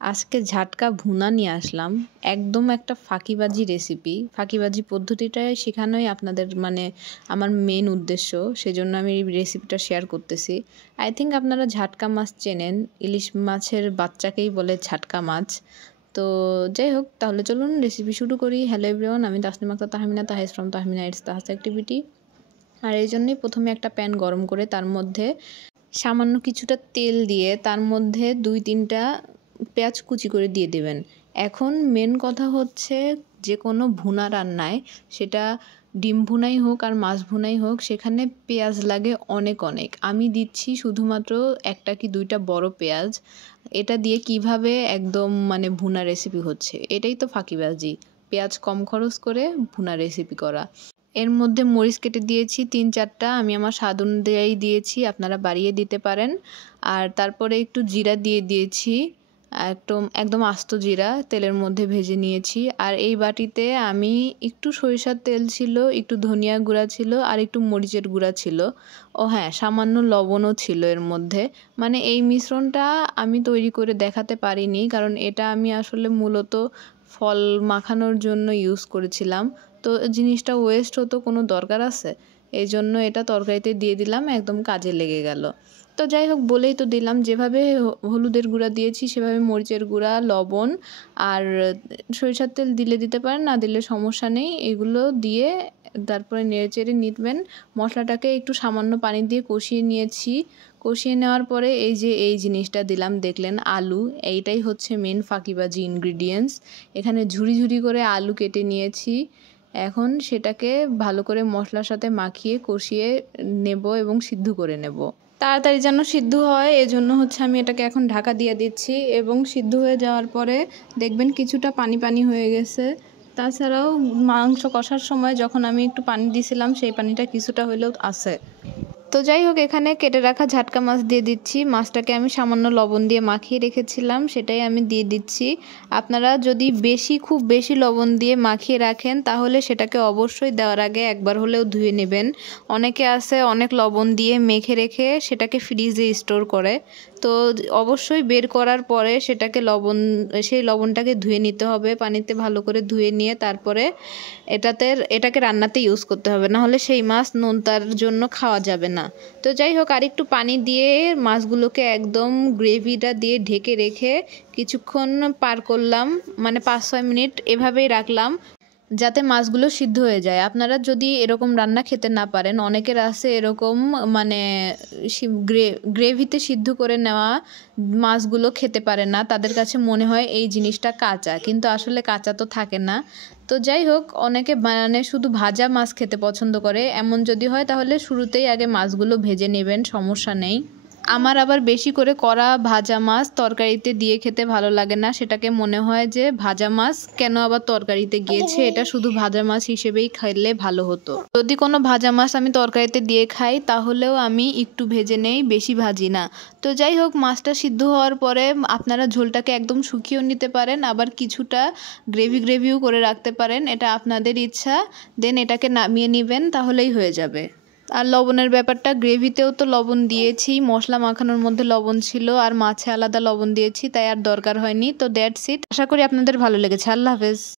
আজকে ঝাটকা ভুনা নিয়ে আসলাম। একদম একটা ফাঁকিবাজি রেসিপি। ফাঁকিবাজি পদ্ধতিটাই শেখানোই আপনাদের আমার মেইন উদ্দেশ্য। সেজন্য আমি এই রেসিপিটা শেয়ার করতেছি। আই থিংক আপনারা ঝাটকা মাছ চেনেন। ইলিশ মাছের বাচ্চাকেই বলে ঝাটকা মাছ। তো যাই হোক, তাহলে চলুন রেসিপি শুরু করি। হ্যালো এভরিওয়ান, আমি তাসনিম আক্তার তাহমিনা, তাহিজ ফ্রম তাহমিনা ইটস তাহাজ অ্যাক্টিভিটি। আর এই জন্যই প্রথমে একটা প্যান গরম করে তার মধ্যে সামান্য কিছুটা তেল দিয়ে তার মধ্যে ২-৩টা পেঁয়াজ কুচি করে দিয়ে দেবেন। এখন মেন কথা হচ্ছে, যে কোনো ভুনা রান্নায়, সেটা ডিম ভুনাই হোক আর মাছ ভুনাই হোক, সেখানে পেঁয়াজ লাগে অনেক অনেক। আমি দিচ্ছি শুধুমাত্র ১টা কি ২টা বড় পেঁয়াজ। এটা দিয়ে কিভাবে একদম ভুনা রেসিপি হচ্ছে, এটাই তো ফাঁকিবাজি। পেঁয়াজ কম খরচ করে ভুনা রেসিপি করা। এর মধ্যে মরিচ কেটে দিয়েছি ৩-৪টা, আমি আমার স্বাদ অনুযায়ী দিয়েছি, আপনারা বাড়িয়ে দিতে পারেন। আর তারপরে একটু জিরা দিয়ে দিয়েছি, একদম আস্ত জিরা তেলের মধ্যে ভেজে নিয়েছি। আর এই বাটিতে আমি একটু সরিষার তেল ছিল, একটু ধনিয়া গুঁড়া ছিল, আর একটু মরিচের গুঁড়া ছিল। ও হ্যাঁ, সামান্য লবণও ছিল এর মধ্যে। এই মিশ্রণটা আমি তৈরি করে দেখাতে পারিনি, কারণ এটা আমি আসলে মূলত ফল মাখানোর জন্য ইউজ করেছিলাম। তো জিনিসটা ওয়েস্ট হতো কোনো দরকার আছে? এই জন্য এটা তরকারিতে দিয়ে দিলাম, একদম কাজে লেগে গেল। তো যাই হোক, বলেই তো দিলাম, যেভাবে হলুদের গুঁড়া দিয়েছি সেভাবে মরিচের গুঁড়া, লবণ আর সরিষার তেল দিলে দিতে পারেন, না দিলে সমস্যা নেই। এগুলো দিয়ে তারপরে নেড়েচেড়ে নিবেন। মশলাটাকে একটু সামান্য পানি দিয়ে কষিয়ে নিয়েছি। কষিয়ে নেওয়ার পরে এই জিনিসটা দিলাম, দেখলেন, আলু। এইটাই হচ্ছে মেন ফাঁকিবাজি ইনগ্রিডিয়েন্টস। এখানে ঝুরি ঝুরি করে আলু কেটে নিয়েছি। এখন সেটাকে ভালো করে মশলার সাথে মাখিয়ে কষিয়ে নেব এবং সিদ্ধ করে নেব। তাড়াতাড়ি যেন সিদ্ধ হয়, এজন্য আমি এটাকে এখন ঢাকা দিয়ে দিচ্ছি। এবং সিদ্ধ হয়ে যাওয়ার পরে দেখবেন কিছুটা পানি পানি হয়ে গেছে। তাছাড়াও মাংস কষার সময় যখন আমি একটু পানি দিয়েছিলাম, সেই পানিটা কিছুটা হলেও আছে। তো যাই হোক, এখানে কেটে রাখা ঝাটকা মাছ দিয়ে দিচ্ছি। মাছটাকে আমি সামান্য লবণ দিয়ে মাখিয়ে রেখেছিলাম, সেটাই আমি দিয়ে দিচ্ছি। আপনারা যদি খুব বেশি লবণ দিয়ে মাখিয়ে রাখেন, তাহলে সেটাকে অবশ্যই দেওয়ার আগে একবার হলেও ধুয়ে নেবেন। অনেকে আছে অনেক লবণ দিয়ে মেখে রেখে সেটাকে ফ্রিজে স্টোর করে। তো অবশ্যই বের করার পরে সেই লবণটাকে ধুয়ে নিতে হবে, পানিতে ভালো করে ধুয়ে নিয়ে তারপরে এটাকে রান্নাতে ইউজ করতে হবে, নাহলে সেই মাছ নোনতার জন্য খাওয়া যাবে না। তো যাই হোক, আর একটু পানি দিয়ে মাছগুলোকে একদম গ্রেভিটা দিয়ে ঢেকে রেখে কিছুক্ষণ পার করলাম, ৫-৬ মিনিট এভাবেই রাখলাম, যাতে মাছগুলো সিদ্ধ হয়ে যায়। আপনারা যদি এরকম রান্না খেতে না পারেন, অনেকের আছে এরকম গ্রেভিতে সিদ্ধ করে নেওয়া মাছগুলো খেতে পারে না, তাদের কাছে মনে হয় এই জিনিসটা কাঁচা, কিন্তু আসলে কাঁচা তো থাকে না। তো যাই হোক, অনেকে শুধু ভাজা মাছ খেতে পছন্দ করে। এমন যদি হয় তাহলে শুরুতেই আগে মাছগুলো ভেজে নেবেন, সমস্যা নেই। আমার আবার বেশি করে কড়া ভাজা মাছ তরকারিতে দিয়ে খেতে ভালো লাগে না। সেটাকে মনে হয় যে ভাজা মাছ কেন আবার তরকারিতে গিয়েছে, এটা শুধু ভাজা মাছ হিসেবেই খাইলে ভালো হতো। যদি কোনো ভাজা মাছ আমি তরকারিতে দিয়ে খাই, তাহলেও আমি একটু ভেজে নেই, বেশি ভাজি না। তো যাই হোক, মাছটা সিদ্ধ হওয়ার পরে আপনারা ঝোলটাকে একদম শুকিয়েও নিতে পারেন, আবার কিছুটা গ্রেভিও করে রাখতে পারেন, এটা আপনাদের ইচ্ছা। দেন এটাকে নামিয়ে নেবেন, তাহলেই হয়ে যাবে। আর লবণের ব্যাপারটা, গ্রেভিতেও তো লবণ দিয়েছি, মশলা মাখানোর মধ্যে লবণ ছিল, আর মাছে আলাদা লবণ দিয়েছি, তাই আর দরকার হয়নি। তো দ্যাটস ইট। আশা করি আপনাদের ভালো লেগেছে। আল্লাহ হাফেজ।